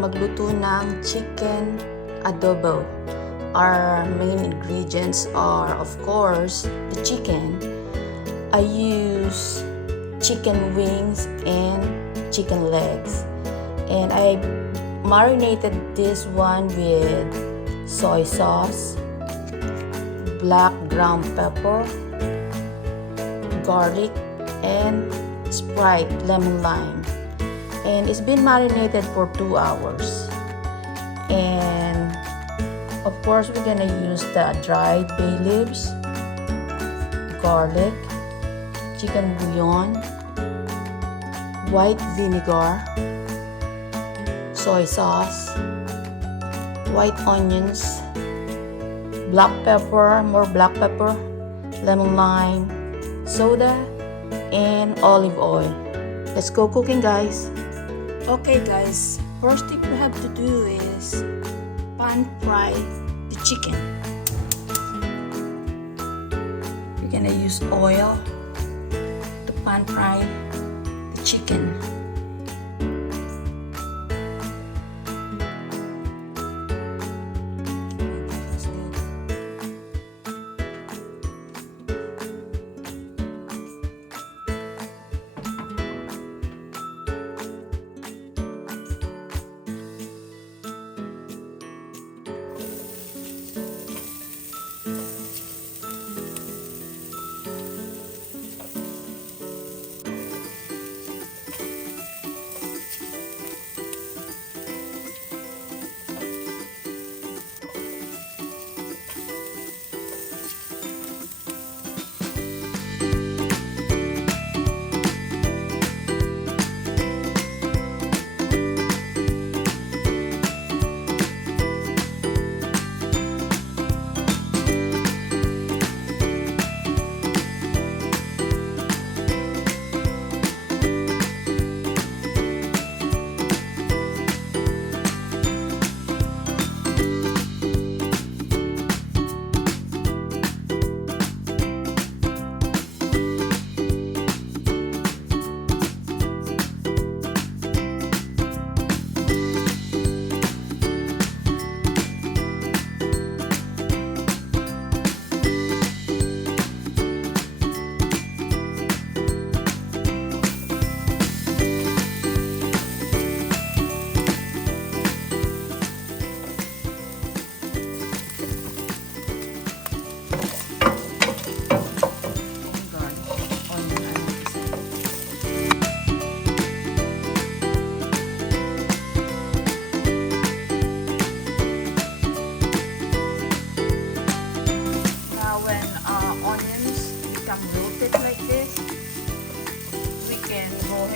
magluto ng chicken adobo. Our main ingredients are, of course, the chicken. I use chicken wings and chicken legs. And I marinated this one with soy sauce, black ground pepper, garlic, and Sprite lemon lime. And it's been marinated for 2 hours. And of course, we're gonna use the dried bay leaves, garlic, chicken bouillon, white vinegar, soy sauce, white onions, black pepper, more black pepper, lemon lime, soda, and olive oil. Let's go cooking, guys. Okay, guys, first thing we have to do is pan fry the chicken. We're gonna use oil to pan fry the chicken.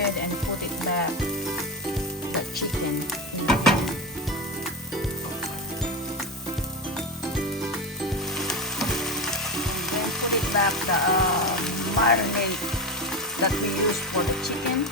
And put it back, the chicken. Then put it back the marinade that we use for the chicken.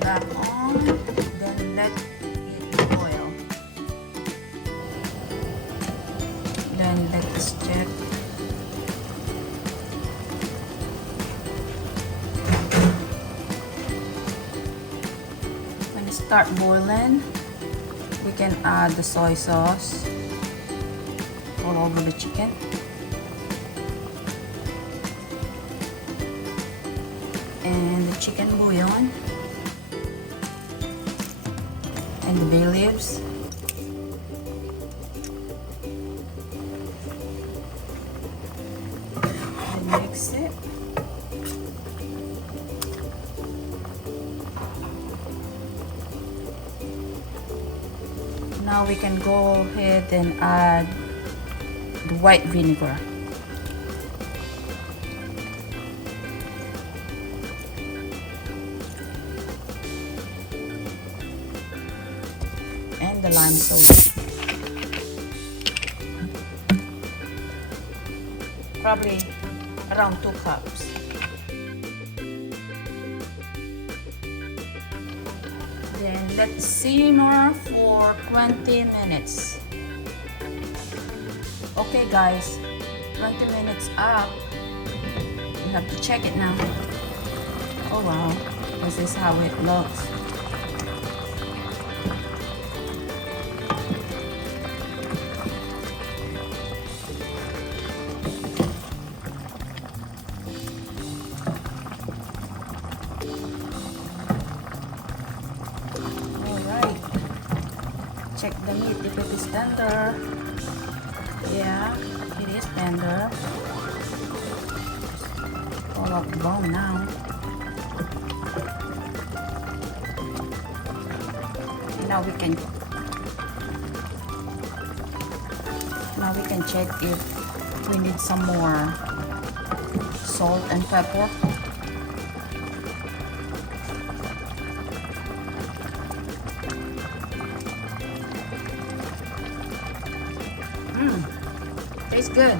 Back on, then let it boil. Then let us check. When it start boiling, we can add the soy sauce all over the chicken. And the chicken bouillon. And the bay leaves. And mix it. Now we can go ahead and add the white vinegar. And the lime soda. Probably around 2 cups. Then let's simmer for 20 minutes. Okay guys, 20 minutes up. We have to check it now. Oh wow, this is how it looks. Alright, check the meat if it is tender. Yeah, it is tender. All of the bone now. Now we can check if we need some more salt and pepper. Tastes good.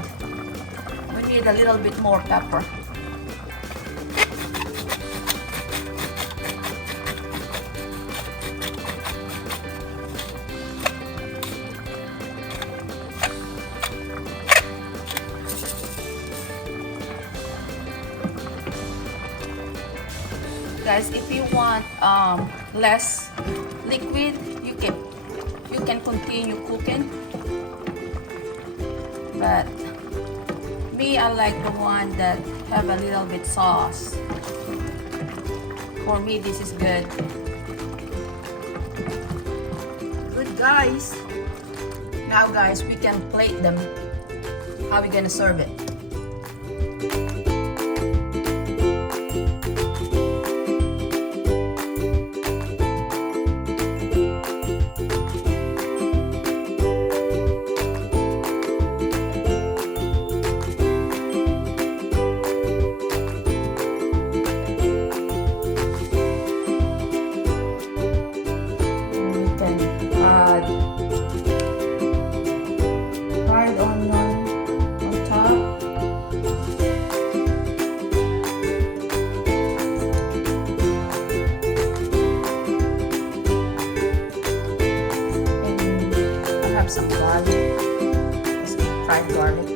We need a little bit more pepper. Guys, if you want less liquid, you can continue cooking. But me, I like the one that have a little bit sauce. For me, this is good. Good guys. Now guys, we can plate them. How we gonna serve it? Fried onion on top. And I have some garlic. Let's get fried garlic.